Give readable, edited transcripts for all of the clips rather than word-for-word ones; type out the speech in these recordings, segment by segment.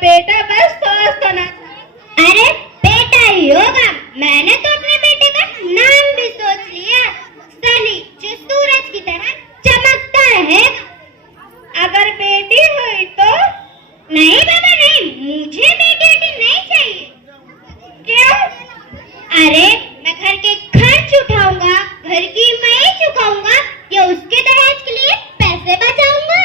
बेटा बस सोच तो ना। अरे बेटा ही होगा। मैंने तो अपने बेटे का नाम भी सोच लिया, सनी, जो सूरज की तरह चमकता रहेगा। अगर बेटी हुई तो? नहीं बाबा नहीं, मुझे बेटी नहीं चाहिए। क्यों? अरे मैं घर के खर्च उठाऊंगा, घर की मैं चुकाऊंगा या उसके दहेज के लिए पैसे बचाऊंगा।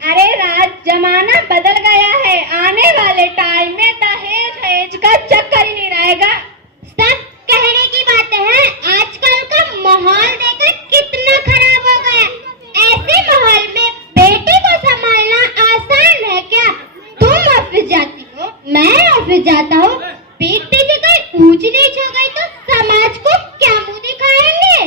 अरे राज, जमाना बदल गया है। आने वाले टाइम में दहेज का चक्कर ही नहीं रहेगा। सब कहने की बात है, आजकल का माहौल देखकर कितना खराब हो गया। ऐसे माहौल में बेटी को संभालना आसान है क्या? तुम ऑफिस जाती हो, मैं ऑफिस जाता हूँ, पीठ पीछे कोई ऊंच नीच हो गई तो समाज को क्या मुंह दिखाएंगे?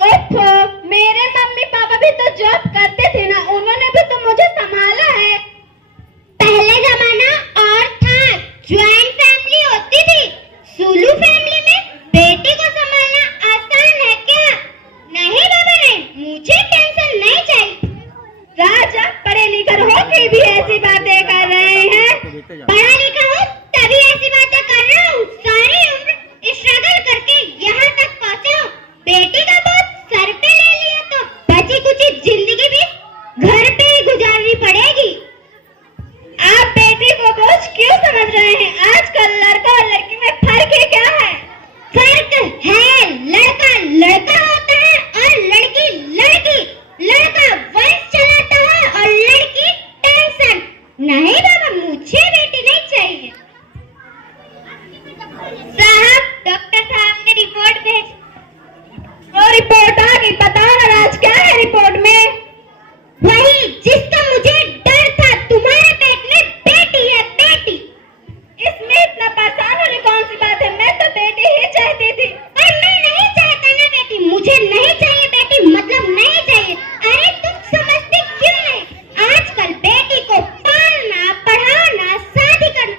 ओफो, मेरे मम्मी पापा भी तो जॉब करते थे ना, उन्होंने भी तो मुझे संभाला है। पहले जमाना और था, ज्वाइंट फैमिली होती थी। सुलू फैमिली में बेटी को संभालना आसान है क्या? नहीं बाबा नहीं, मुझे टेंशन नहीं चाहिए। राजा, पढ़े लिखे हो के भी ऐसी बातें कर रहे हैं। पढ़ा लिखा हूँ तभी ऐसी बातें कर रहा हूँ। सारी उम्र स्ट्रगल करके यहाँ तक पहुँचा हूँ। बेटी का बोझ सर पे ले लिया तो बची कुछ जिंदगी भी घर पे ही गुजारनी पड़ेगी। आप बेटी को बोझ क्यों समझ रहे हैं? आजकल लड़का और लड़की में फर्क ही क्या है? फर्क है, लड़का लड़का होता है और लड़की लड़की। लड़का वंश चलाता है और लड़की टेंशन। नहीं बाबा, मुझे बेटी नहीं चाहिए। साहब, डॉक्टर साहब ने रिपोर्ट भेज। वो रिपोर्ट आ गई, बताओ ना राज, क्या है रिपोर्ट में? वही जिसका मुझे डर था, तुम्हारे पेट में बेटी है, बेटी। इसमें इतना परेशान होने कौन सी बात है? मैं तो बेटी ही चाहती थी। पर मैं नहीं चाहता ना बेटी, मुझे नहीं चाहिए बेटी, मतलब नहीं चाहिए। अरे तुम समझते क्यों नहीं? आजकल बेटी को पालना, पढ़ाना, शादी करना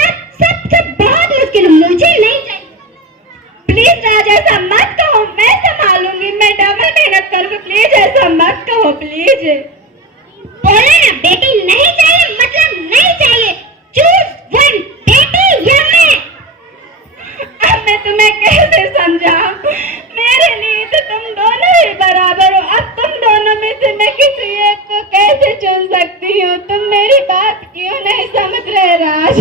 सब बहुत मुश्किल है। मुझे नहीं चाहिए। प्लीज राज, ऐसा मत कहो, मैं संभालूंगी, मैं डबल मेहनत करूंगी। प्लीज ऐसा मत कहो, प्लीज। बोला ना, बेटी नहीं चाहिए मतलब नहीं चाहिए। चूज वन, बेटी या मैं। अब मैं तुम्हें कैसे समझाऊं? मेरे लिए तो तुम दोनों ही बराबर हो। अब तुम दोनों में से मैं किसी एक को कैसे चुन सकती हूँ? तुम मेरी बात क्यों नहीं समझ रहे राज?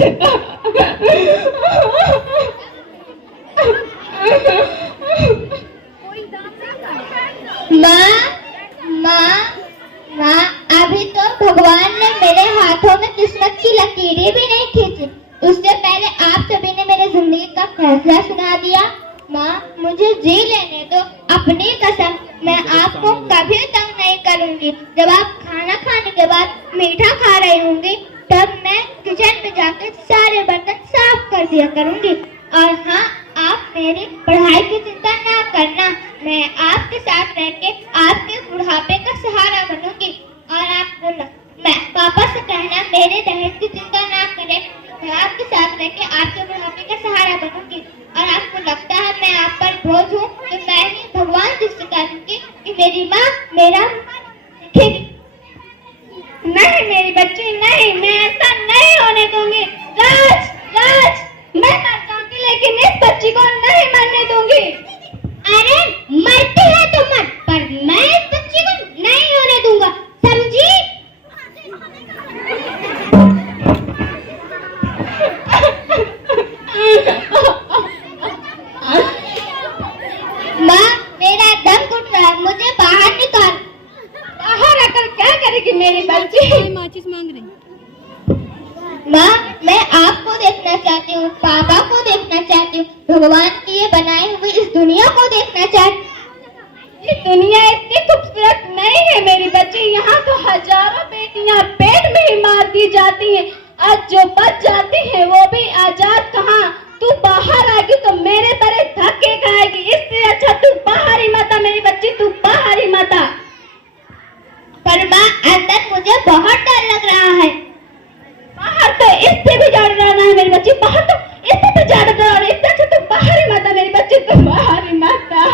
माँ, अभी तो भगवान ने मेरे हाथों में किस्मत की लकीरें भी नहीं खींची, उससे पहले आप सभी ने मेरे जिंदगी का फैसला सुना दिया। माँ, मुझे जी लेने दो, अपनी कसम, मैं आपको कभी तंग नहीं करूँगी। जब आप खाना खाने के बाद मीठा खा रही होंगी, तब मैं किचन में जाकर सारे बर्तन साफ कर दिया करूँगी। और हाँ, आप मेरी पढ़ाई की चिंता ना करना, मैं आपके साथ रह के आपके बुढ़ापे का सहारा बनूंगी। और आप मैं पापा से कहना मेरे दहेज की चिंता ना करें, मैं आपके साथ रह के आपके बुढ़ापे का सहारा बनूंगी। और आपको लगता है मैं आप पर बोझ हूँ, तो मैं ही भगवान से करूंगी कि मेरी माँ मेरा देखेगी। नहीं मेरी बच्ची, नहीं, मैं ऐसा नहीं होने दूंगी। राज, राज, मैं मर जाऊंगी लेकिन इस बच्ची को नहीं मरने दूंगी। अरे मरती है तो मत, पर मैं इस बच्ची को नहीं होने दूंगा, समझी? माँ, मेरा दम घुट रहा है, मुझे बाहर निकाल। बाहर आकर क्या करेगी मेरी बच्ची? माचिस मांग रही। माँ, मैं आपको देखना चाहती हूँ, पापा को देखना चाहती हूँ, भगवान की ये बनाई हुई इस दुनिया को देखना चाहती हूँ। ये दुनिया इतनी खूबसूरत नहीं है मेरी बच्ची। यहाँ तो हजारों बेटियाँ पेट में ही मार दी जाती हैं, आज जो बच जाती हैं वो भी आजाद कहाँ। तू बाहर आएगी तो मेरे तरह धक्के खाएगी, इससे अच्छा तू बाहर ही मत आ मेरी बच्ची, तू बाहर ही मत आ। पर माँ, अंदर मुझे बहुत डर लग रहा है। बाहर तो इससे भी ज्यादा डरना है मेरी बच्ची, बाहर तो इससे भी ज्यादा डर है। इससे अच्छा तू बाहर ही मत आ मेरी बच्ची, तू बाहर ही मत आ।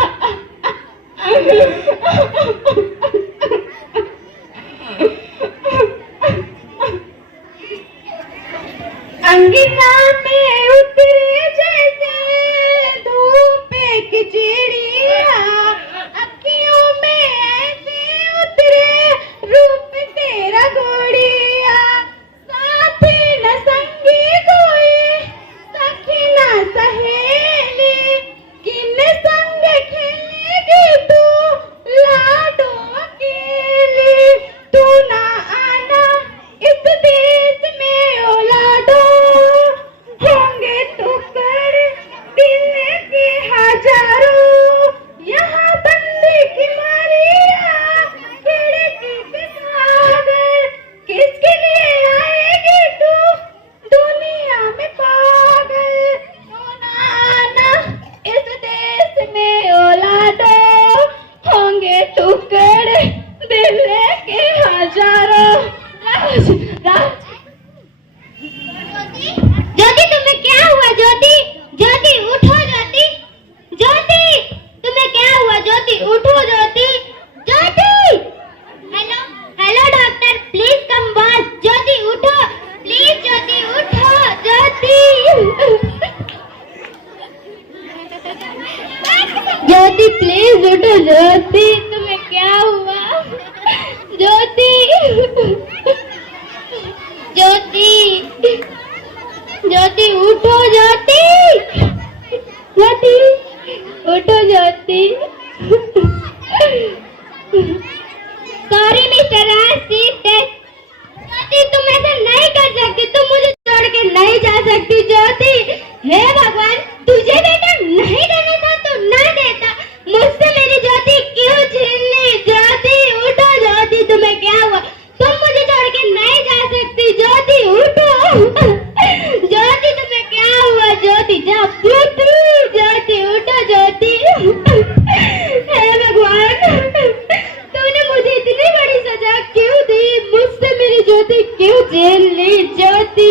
मुझसे मेरी ज्योति क्यों छीन ली? ज्योति,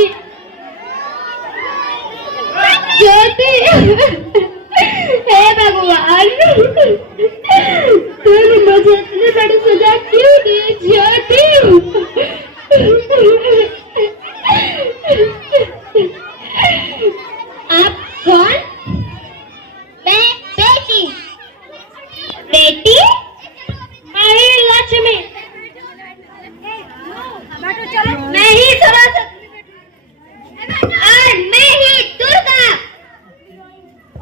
ज्योति, हे भगवान, तूने मुझे इतनी बड़ी सजा क्यों दी? ज्योति, आप कौन? मैं बेटी। बेटी? मैं ही लक्ष्मी, मैं ही सरस्वती, और मैं ही दुर्गा।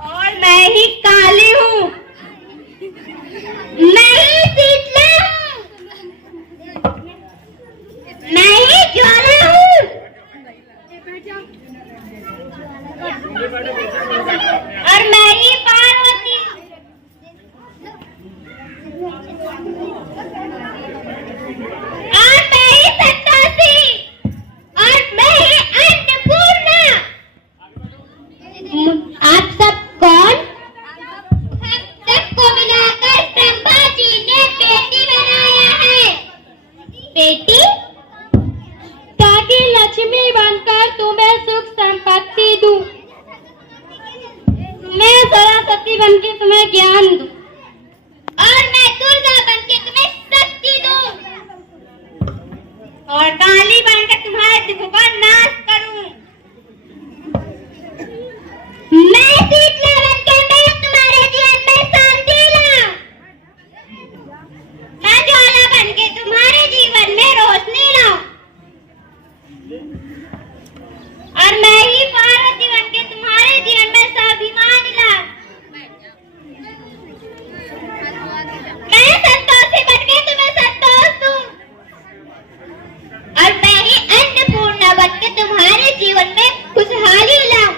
और मैं ही काली हूँ। मैं ही शीतला हूँ। मैं ही ज्वाला हूँ। और मैं ही पार्वती। और मैं ही संतोषी। और मैं ही अन्नपूर्णा। आप सब कौन? हम सबको मिलाकर ब्रह्मा जी ने बेटी बनाया है। बेटी, ताकि लक्ष्मी बनकर तुम्हें सुख संपत्ति दूं। मैं सरस्वती बनकर तुम्हें ज्ञान दूं। और मैं दुर्गा बनके तुम्हें शक्ति दूं। और काली बनकर तुम्हारे दुखों का नाश करूं। मैं शीतला बनके मैं तुम्हारे जीवन में शांति लाऊं। मैं ज्वाला बनकर तुम्हारे जीवन में रोशनी लाऊं। और मैं ही पार्वती बनकर तुम्हारे जीवन में स्वाभिमान लाऊं। मैं संतोषी बनके तुम्हें संतोष दूं। और मैं ही अन्नपूर्णा बनके तुम्हारे जीवन में खुशहाली लाऊं।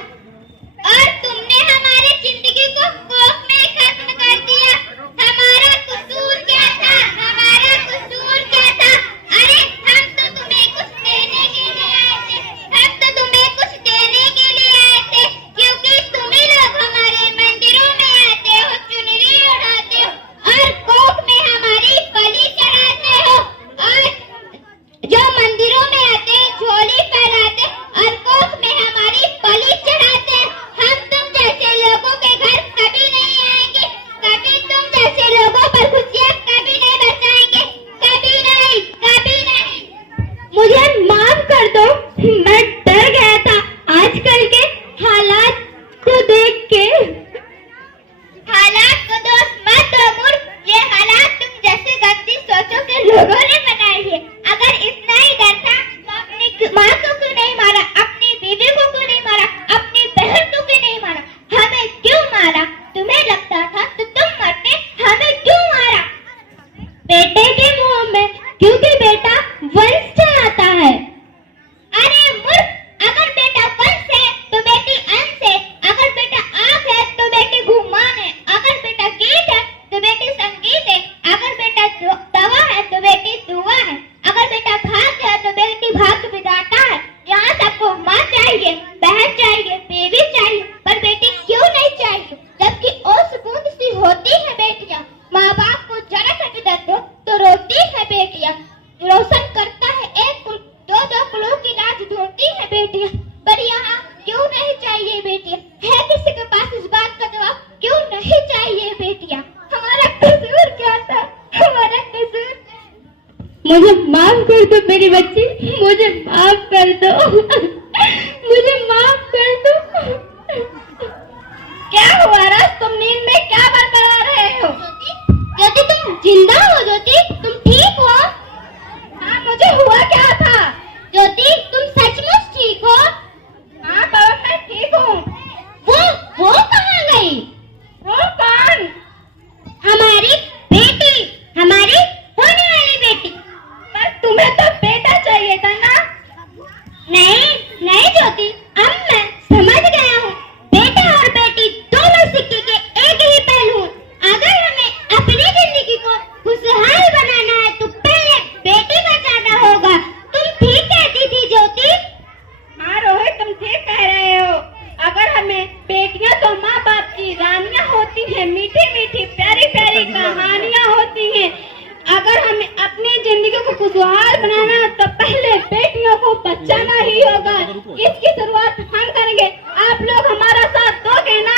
और तुमने हमारी जिंदगी को कोख में खत्म कर दिया। हमारा कसूर क्या था? हमारा कसूर क्या था? अरे हम तो तुम्हें कुछ देने के लिए आए थे। हम तो तुम्हें कुछ देने के लिए आए थे, क्योंकि तुम ही लोग हमारे मंदिरों में आते हो, चुनरी उड़ाते हो और कोख में हमारी बलि चढ़ाते हो। और जो मंदिरों में आते हैं झोली फैलाते और कोख में हमारी बलि चढ़ाते हैं। हम तुम जैसे लोगों के घर कभी नहीं आएंगे। कभी तुम जैसे लोगों पर खुशियां कभी नहीं बरसाएंगे। कभी नहीं, कभी नहीं। मुझे माफ कर दो, मैं डर गया था आजकल के हालात को देख के। हालात को दोष मत दो मूर्ख। ये हालात तुम जैसे गंदी सोचों के लोगों ने बनाई है। अगर इतना ही डर था तो अपनी माँ को क्यों नहीं मारा? अपनी बीवी को क्यों नहीं मारा? अपनी बहन को क्यों नहीं मारा? हमें क्यों मारा? तुम्हें लगता था तो तुम मरते, हमें क्यों मारा? बेटे के मुंह में, क्योंकि बेटा वंश चलाता है। अरे मूर्ख, अगर बेटा वंश है तो बेटी अंश है। अगर बेटा आँख है तो बेटी घुमान है। अगर बेटा गीत है तो बेटी संगीत है। अगर बेटा दवा है तो बेटी दुआ है। अगर बेटा भाग्य है तो बेटी भाग्य विधाता है। यहाँ सबको माँ चाहिए, बहन चाहिए, बेबी चाहिए, पर बेटी क्यों नहीं चाहिए? जबकि ओस बूंद सी होती है बेटियाँ। माँ बाप को जरा सा भी दर्द हो तो रोती है बेटियाँ। रोशन करता है एक कुल, दो दो कुलों की लाज ढूंढती है बेटियाँ। पर यहाँ क्यों नहीं चाहिए बेटियाँ? है किसी के पास इस बात का जवाब? क्यों नहीं चाहिए बेटियाँ? हमारा कसूर क्या था? हमारा कसूर? मुझे माफ कर दो मेरी बच्ची, मुझे माफ कर दो। मुझे माफ कर दो। क्या हुआ राज, तुम नींद में क्या बड़बड़ा रहे हो? ज्योति, तुम जिंदा हो? ज्योति, तुम ठीक हो? हाँ, मुझे हुआ क्या था? ज्योति, तुम सचमुच ठीक हो? हाँ बाबा, मैं ठीक हूँ। वो कहाँ गई? वो कौन? हमारी बेटी, हमारी होने वाली बेटी। पर तुम्हें तो बेटा चाहिए था ना? नहीं नहीं ज्योति, अब मैं ना तो पहले बेटियों को बचाना ही होगा। इसकी शुरुआत हम करेंगे, आप लोग हमारा साथ दोगे ना?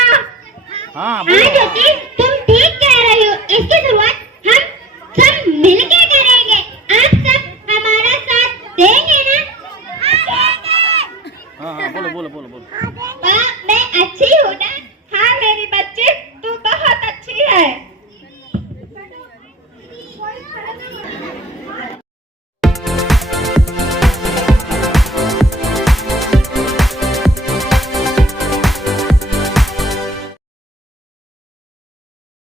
हाँ ज्योति, तुम ठीक कह रही हो। इसकी शुरुआत हम सब मिलके करेंगे। आप सब हमारा साथ देंगे ना? हाँ बोलो बोलो बोलो बोलो।